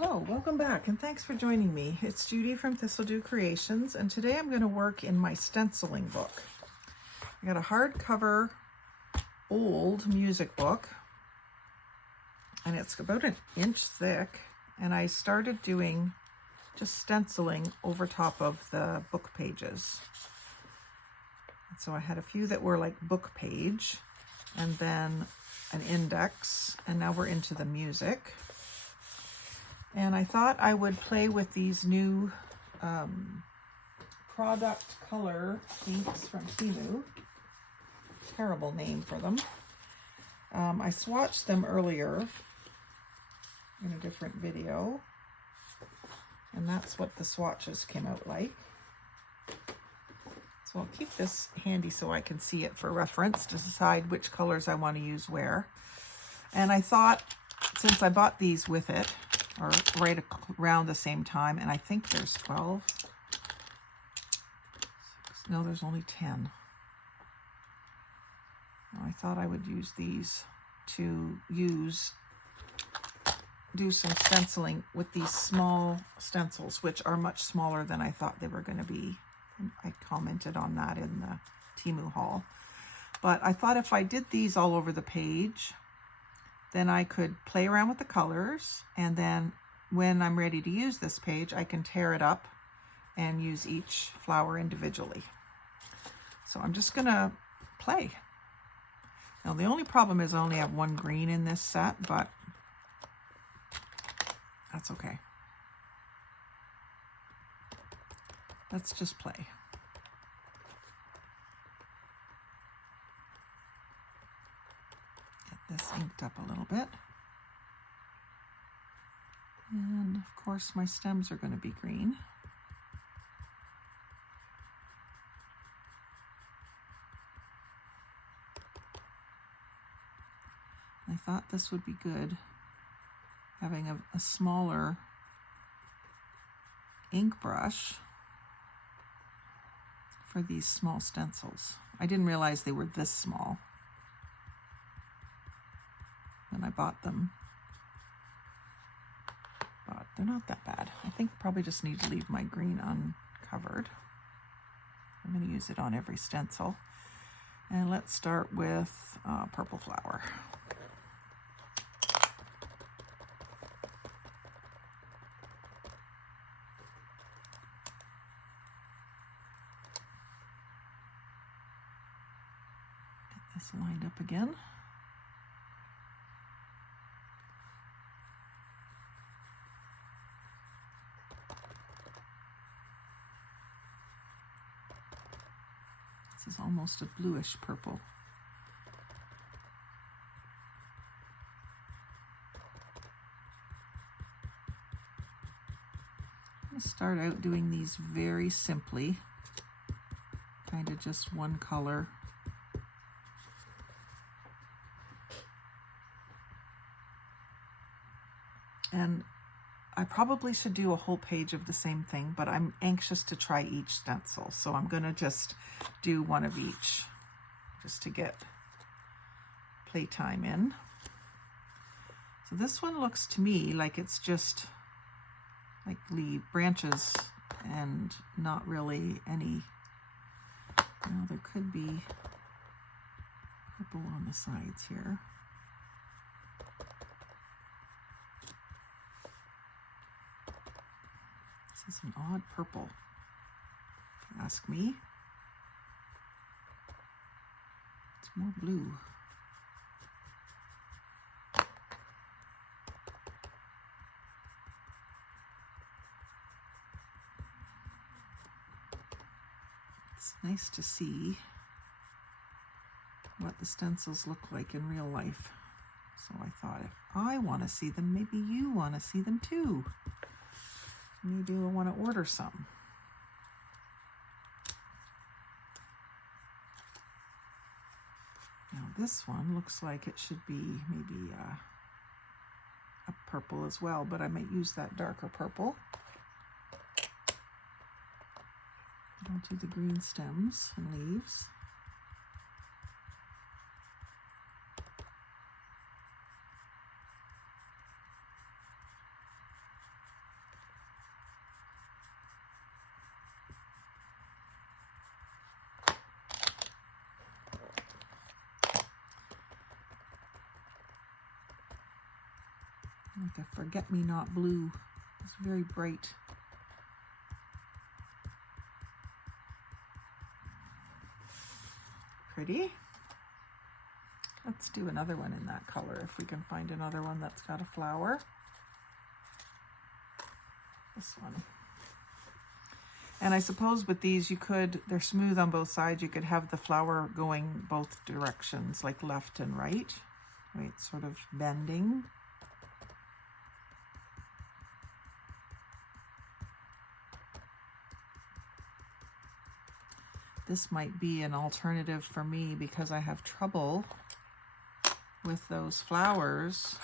Hello, welcome back and thanks for joining me. It's Judy from Thistledew Creations, and today I'm going to work in my stenciling book. I got a hardcover old music book and it's about an inch thick, and I started doing just stenciling over top of the book pages. And so I had a few that were like book page and then an index, and now we're into the music. And I thought I would play with these new product color inks from Temu. Terrible name for them. I swatched them earlier in a different video, and that's what the swatches came out like. So I'll keep this handy so I can see it for reference to decide which colors I want to use where. And I thought, since I bought these with it, or right around the same time, and I think there's 12. No, there's only 10. Well, I thought I would use these to do some stenciling with these small stencils, which are much smaller than I thought they were going to be. I commented on that in the Temu haul. But I thought if I did these all over the page, then I could play around with the colors, and then when I'm ready to use this page, I can tear it up and use each flower individually. So I'm just gonna play. Now the only problem is I only have one green in this set, but that's okay. Let's just play. This inked up a little bit. And of course my stems are going to be green. I thought this would be good, having a smaller ink brush for these small stencils. I didn't realize they were this small when I bought them, but they're not that bad. I think probably just need to leave my green uncovered. I'm going to use it on every stencil. And let's start with purple flower. Get this lined up again. This is almost a bluish purple. I'm going to start out doing these very simply, kind of just one color. And I probably should do a whole page of the same thing, but I'm anxious to try each stencil. So I'm going to just do one of each just to get playtime in. So this one looks to me like it's just like leaf branches and not really any, there could be purple on the sides here. This is an odd purple, if you ask me. It's more blue. It's nice to see what the stencils look like in real life. So I thought, if I want to see them, maybe you want to see them too. Maybe we'll want to order some. Now this one looks like it should be maybe a purple as well, but I might use that darker purple. I'll do the green stems and leaves. like a forget-me-not blue. It's very bright. Pretty. Let's do another one in that color if we can find another one that's got a flower. This one. And I suppose with these they're smooth on both sides, you could have the flower going both directions, like left and right. Right, sort of bending. This might be an alternative for me because I have trouble with those flowers,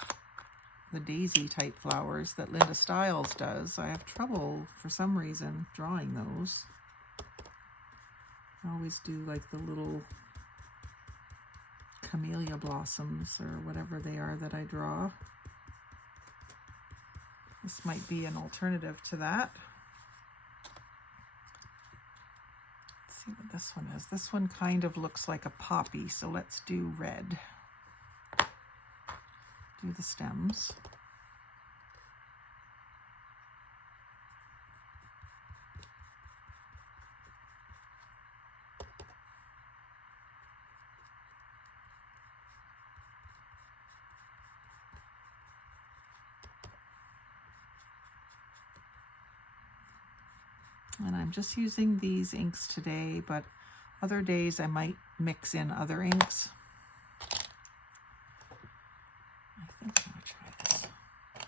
the daisy type flowers that Linda Stiles does. I have trouble for some reason drawing those. I always do like the little camellia blossoms or whatever they are that I draw. This might be an alternative to that. Let's see what this one is. This one kind of looks like a poppy, so let's do red. Do the stems. And I'm just using these inks today, but other days I might mix in other inks. I think I'm gonna try this.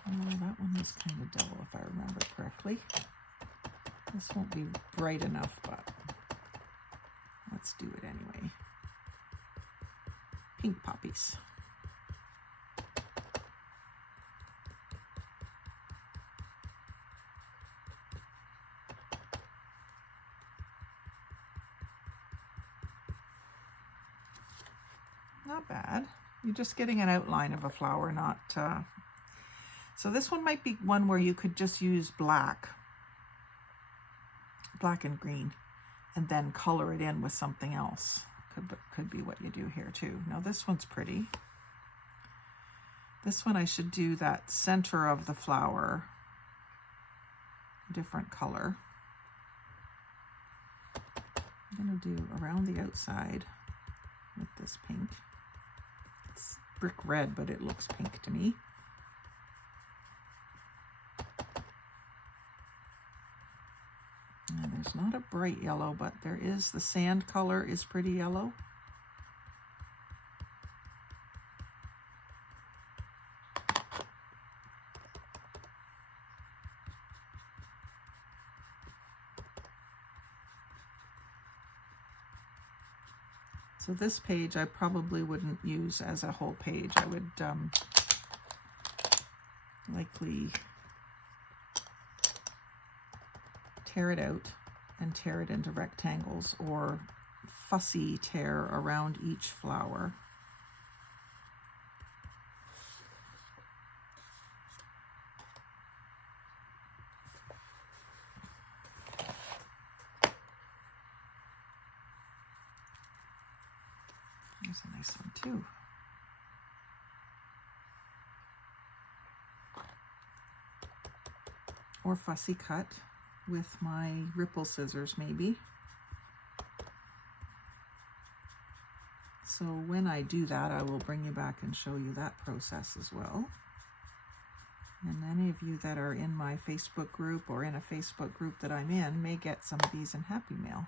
Oh, that one was kind of dull if I remember correctly. This won't be bright enough, but let's do it anyway. Pink poppies. Not bad. You're just getting an outline of a flower, not... So this one might be one where you could just use black and green, and then color it in with something else. Could be what you do here too. Now this one's pretty. This one I should do that center of the flower, a different color. I'm gonna do around the outside with this pink. It's brick red, but it looks pink to me. And there's not a bright yellow, but there is, the sand color is pretty yellow. So this page I probably wouldn't use as a whole page. I would likely tear it out and tear it into rectangles, or fussy tear around each flower. There's a nice one too. Or fussy cut with my ripple scissors maybe. So when I do that, I will bring you back and show you that process as well. And any of you that are in my Facebook group or in a Facebook group that I'm in may get some of these in Happy Mail.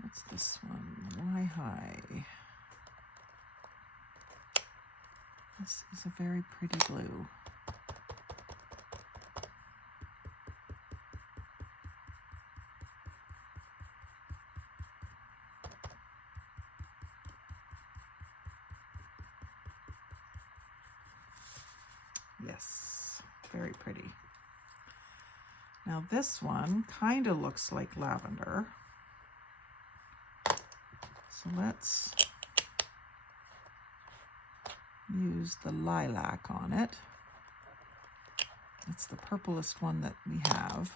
What's this one? Why High? This is a very pretty blue. Yes, very pretty. Now this one kind of looks like lavender. So let's use the lilac on it. It's the purplest one that we have.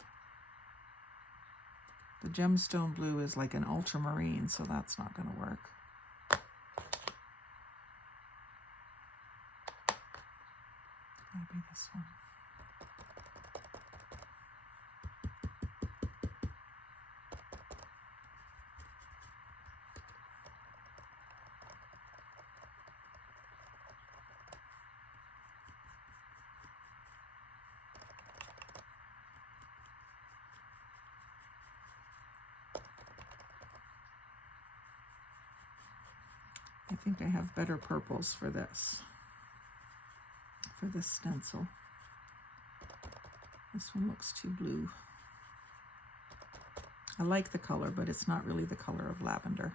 The gemstone blue is like an ultramarine, so that's not going to work. Maybe this one. I think I have better purples for this stencil. This one looks too blue. I like the color, but it's not really the color of lavender.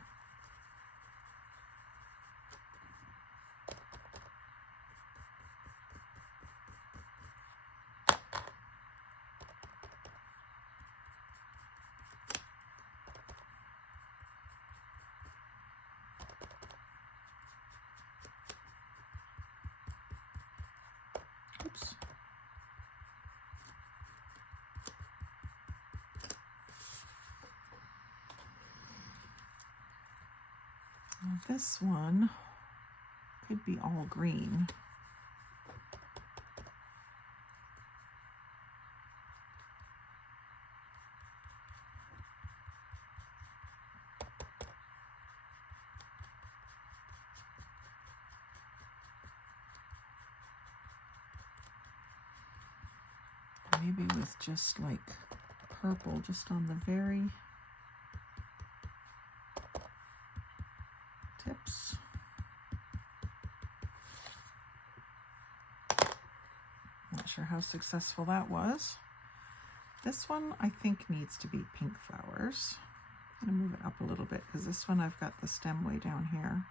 Oops. Now this one could be all green. Maybe with just like purple, just on the very tips. Not sure how successful that was. This one I think needs to be pink flowers. I'm going to move it up a little bit because this one I've got the stem way down here.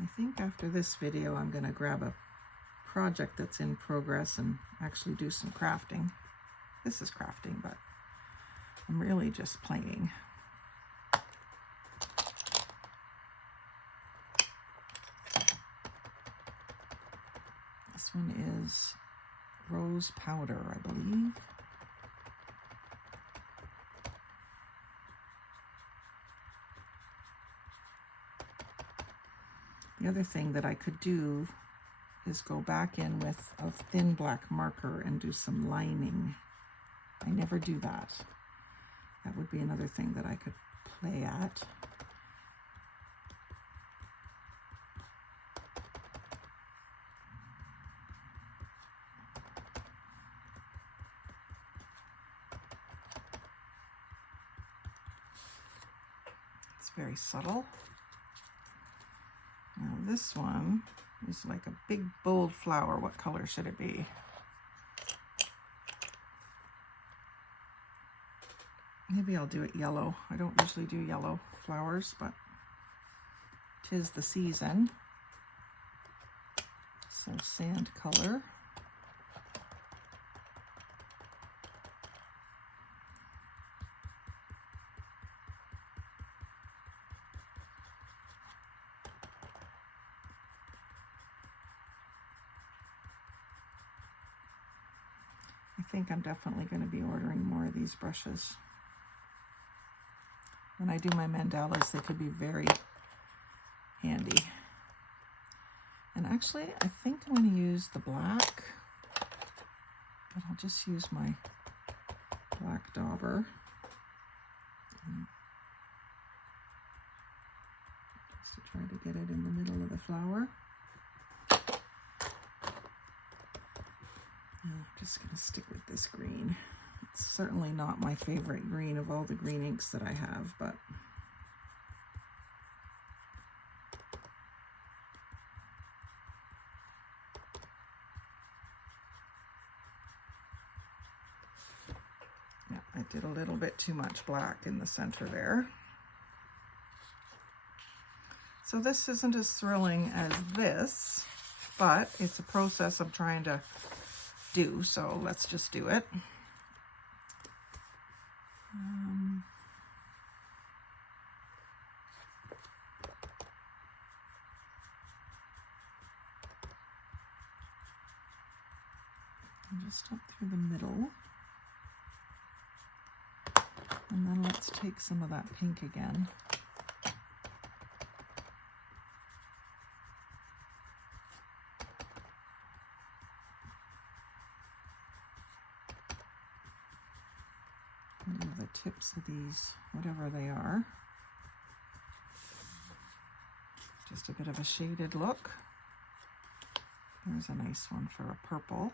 I think after this video, I'm going to grab a project that's in progress and actually do some crafting. This is crafting, but I'm really just playing. This one is rose powder, I believe. The other thing that I could do is go back in with a thin black marker and do some lining. I never do that. That would be another thing that I could play at. It's very subtle. Now this one is like a big bold flower. What color should it be? Maybe I'll do it yellow. I don't usually do yellow flowers, but 'tis the season. So sand color. I think I'm definitely going to be ordering more of these brushes. When I do my mandalas, they could be very handy. And actually, I think I'm going to use the black, but I'll just use my black dauber. Just to try to get it in the middle of the flower. I'm just going to stick with this green. It's certainly not my favorite green of all the green inks that I have, but yeah, I did a little bit too much black in the center there. So this isn't as thrilling as this, but it's a process I'm trying to do, so let's just do it. Just up through the middle. And then let's take some of that pink again. And do the tips of these, whatever they are. Just a bit of a shaded look. There's a nice one for a purple.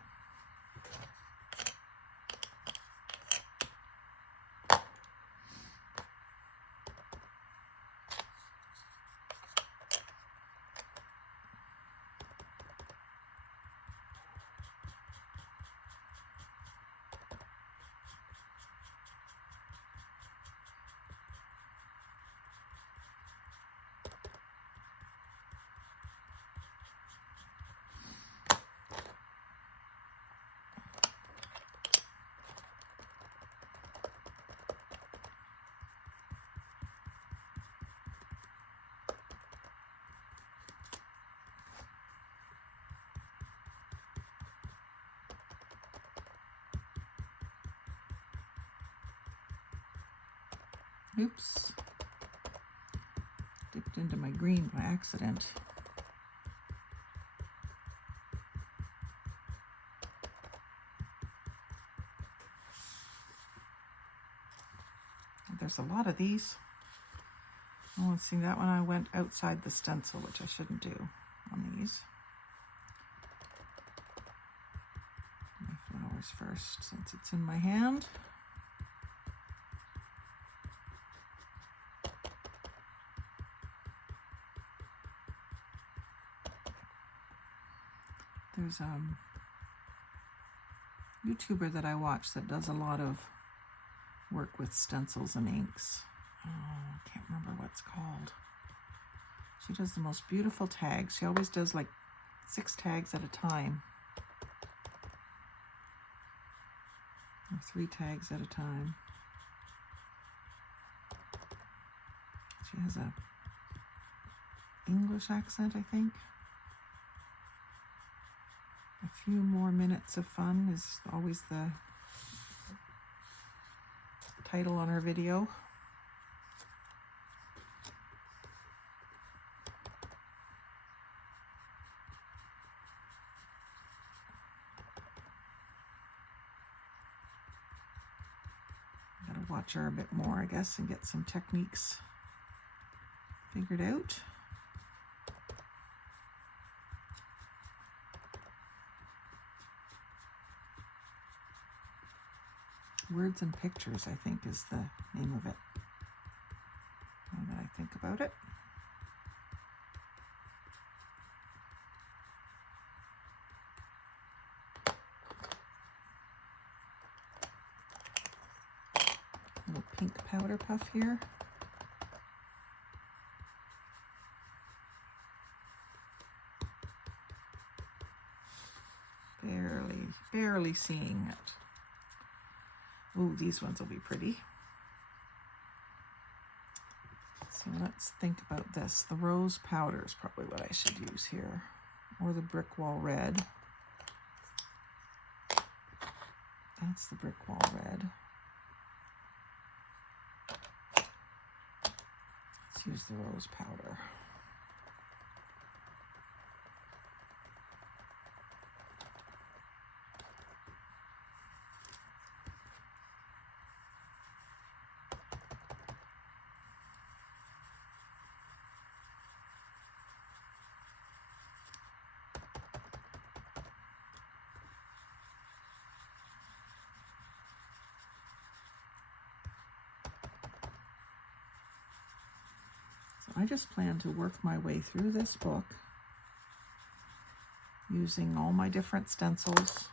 Oops, dipped into my green by accident. There's a lot of these. Oh, let's see, that one I went outside the stencil, which I shouldn't do on these. My flowers first, since it's in my hand. There's a YouTuber that I watch that does a lot of work with stencils and inks. Oh, I can't remember what it's called. She does the most beautiful tags. She always does like 6 tags at a time. Or 3 tags at a time. She has a English accent, I think. A few more minutes of fun is always the title on her video. Gotta watch her a bit more, I guess, and get some techniques figured out. Words and Pictures, I think, is the name of it. Now that I think about it. Little pink powder puff here. Barely seeing it. Ooh, these ones will be pretty. So let's think about this. The rose powder is probably what I should use here. Or the brick wall red. That's the brick wall red. Let's use the rose powder. I just plan to work my way through this book using all my different stencils,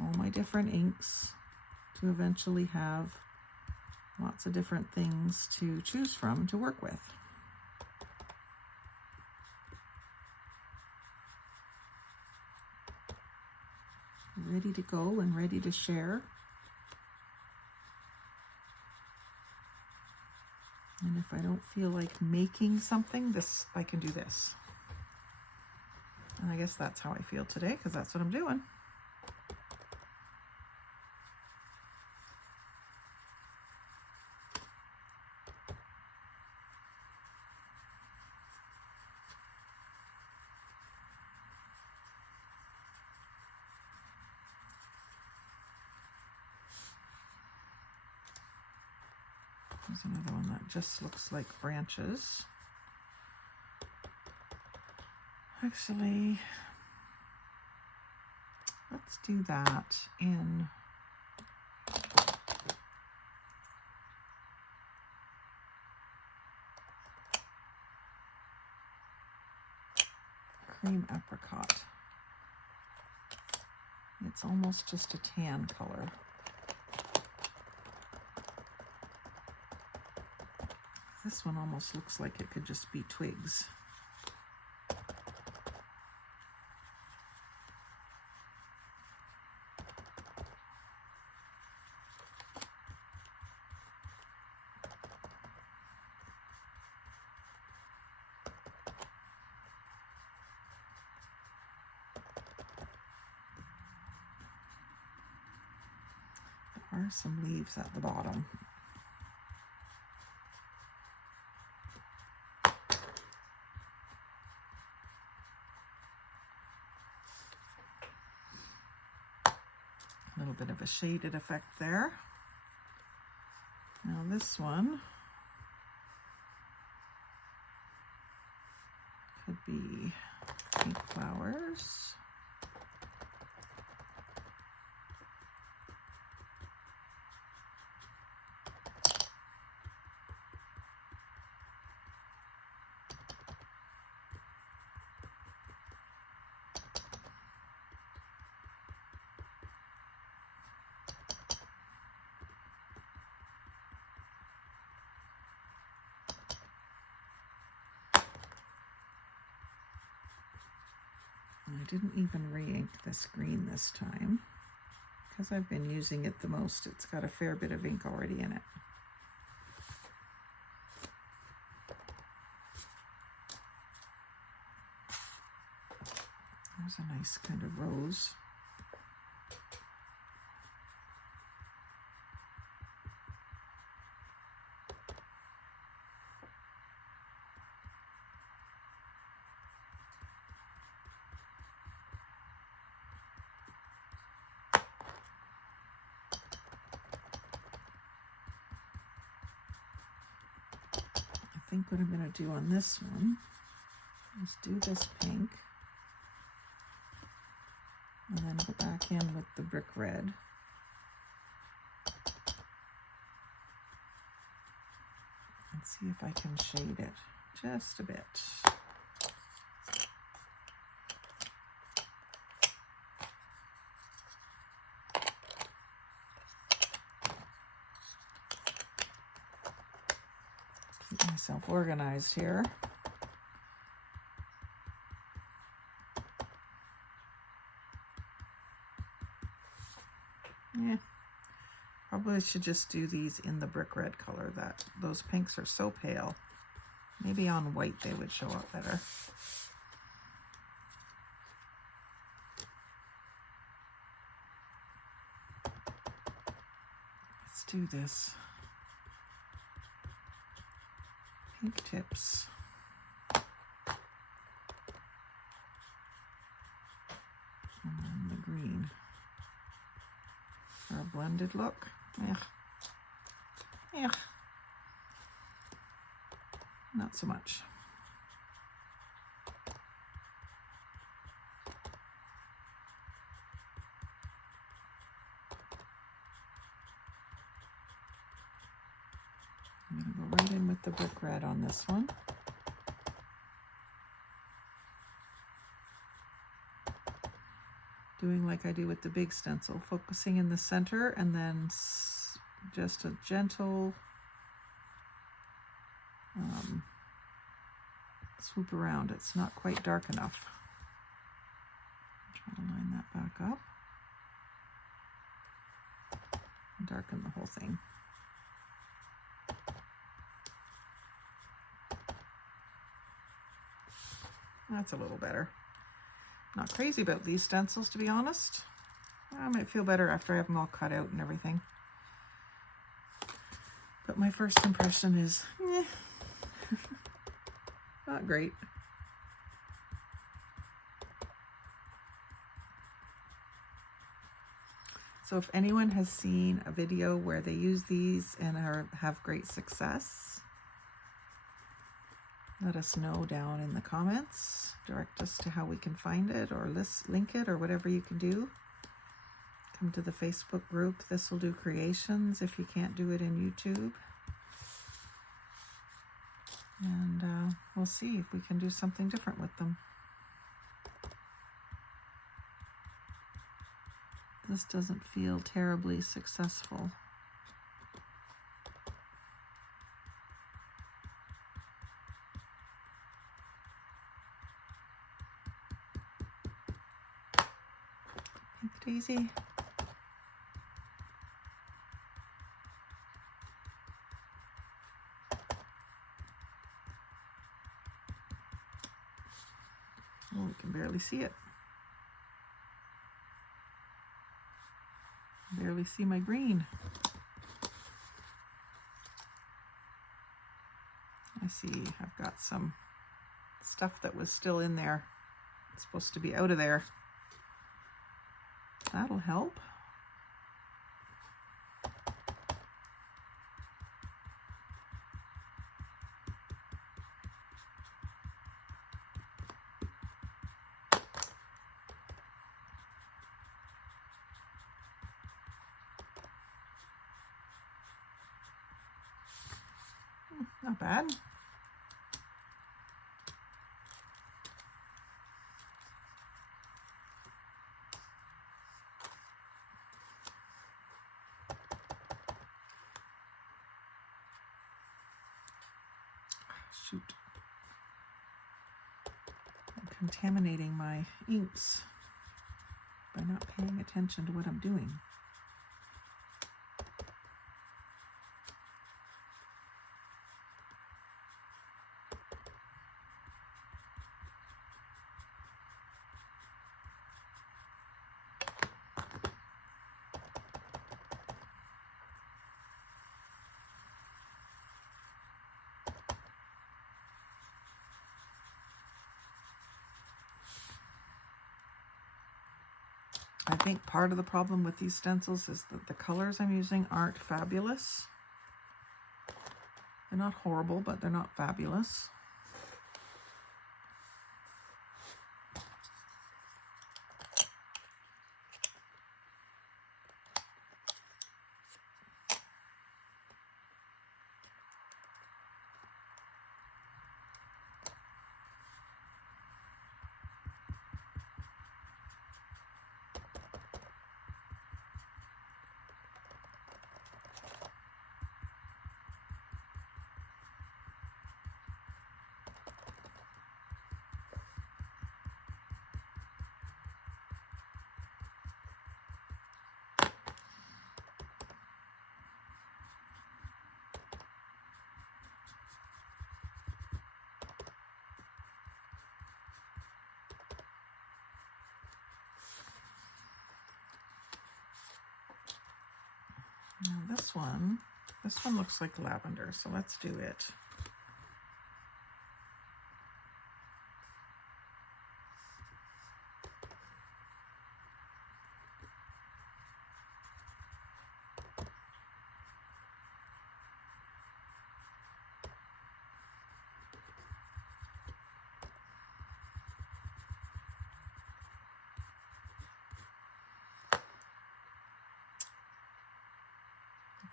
all my different inks, to eventually have lots of different things to choose from to work with. Ready to go and ready to share. And if I don't feel like making something, I can do this. And I guess that's how I feel today, because that's what I'm doing. There's another one that just looks like branches. Actually, let's do that in cream apricot. It's almost just a tan color. This one almost looks like it could just be twigs. There are some leaves at the bottom. A little bit of a shaded effect there. Now this one could be pink flowers. I didn't even re-ink this green this time because I've been using it the most. It's got a fair bit of ink already in it. There's a nice kind of rose. I think what I'm going to do on this one is do this pink and then go back in with the brick red. And see if I can shade it just a bit. Keep myself organized here. Yeah, probably should just do these in the brick red color. Those pinks are so pale. Maybe on white they would show up better. Let's do this. Pink tips. And then the green. For a blended look. Yeah. Not so much. I'm going to go right in with the brick red on this one. Doing like I do with the big stencil, focusing in the center and then just a gentle swoop around. It's not quite dark enough. Try to line that back up and darken the whole thing. That's a little better. Not crazy about these stencils, to be honest. I might feel better after I have them all cut out and everything. But my first impression is, not great. So if anyone has seen a video where they use these and have great success, let us know down in the comments. Direct us to how we can find it, or link it, or whatever you can do. Come to the Facebook group, Thistledew Creations, if you can't do it in YouTube. And we'll see if we can do something different with them. This doesn't feel terribly successful. Pink daisy. Oh, we can barely see it. Barely see my green. I see I've got some stuff that was still in there. It's supposed to be out of there. That'll help. Not bad. Shoot. I'm contaminating my inks by not paying attention to what I'm doing. I think part of the problem with these stencils is that the colors I'm using aren't fabulous. They're not horrible, but they're not fabulous. Now this one looks like lavender, so let's do it.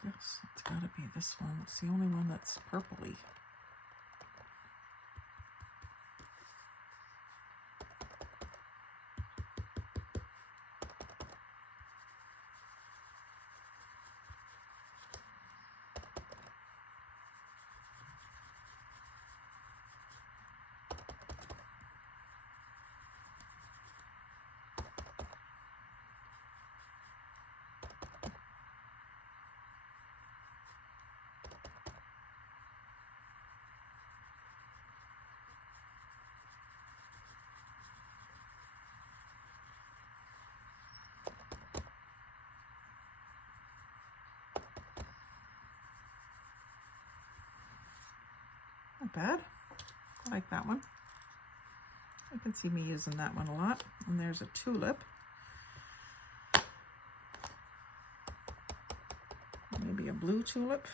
Yes, it's got to be this one. It's the only one that's purpley. bad. I like that one. I can see me using that one a lot. And there's a tulip. Maybe a blue tulip.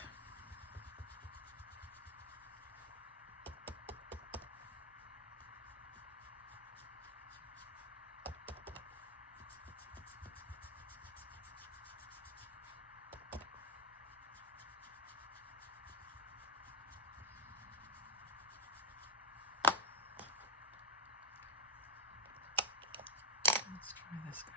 Let's try this guy.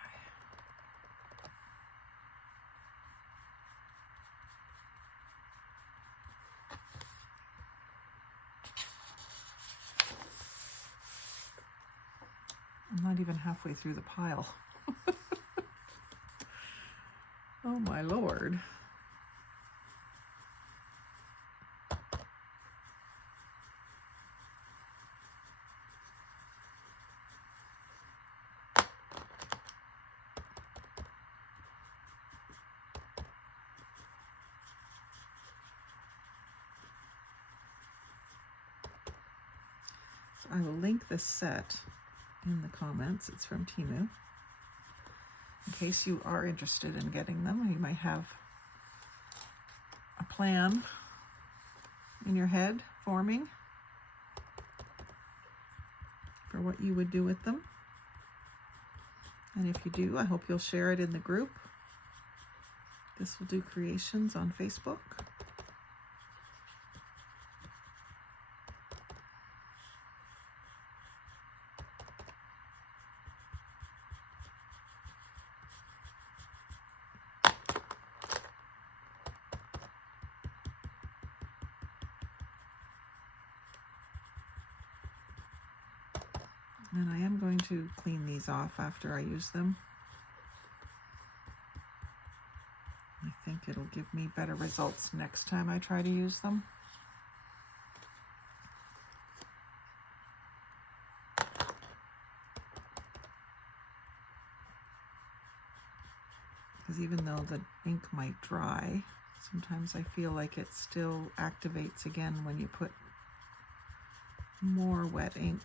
I'm not even halfway through the pile. Oh my Lord. So I will link this set in the comments. It's from Temu. In case you are interested in getting them, you might have a plan in your head forming for what you would do with them. And if you do, I hope you'll share it in the group. Thistledew Creations on Facebook. And I am going to clean these off after I use them. I think it'll give me better results next time I try to use them. Because even though the ink might dry, sometimes I feel like it still activates again when you put more wet ink.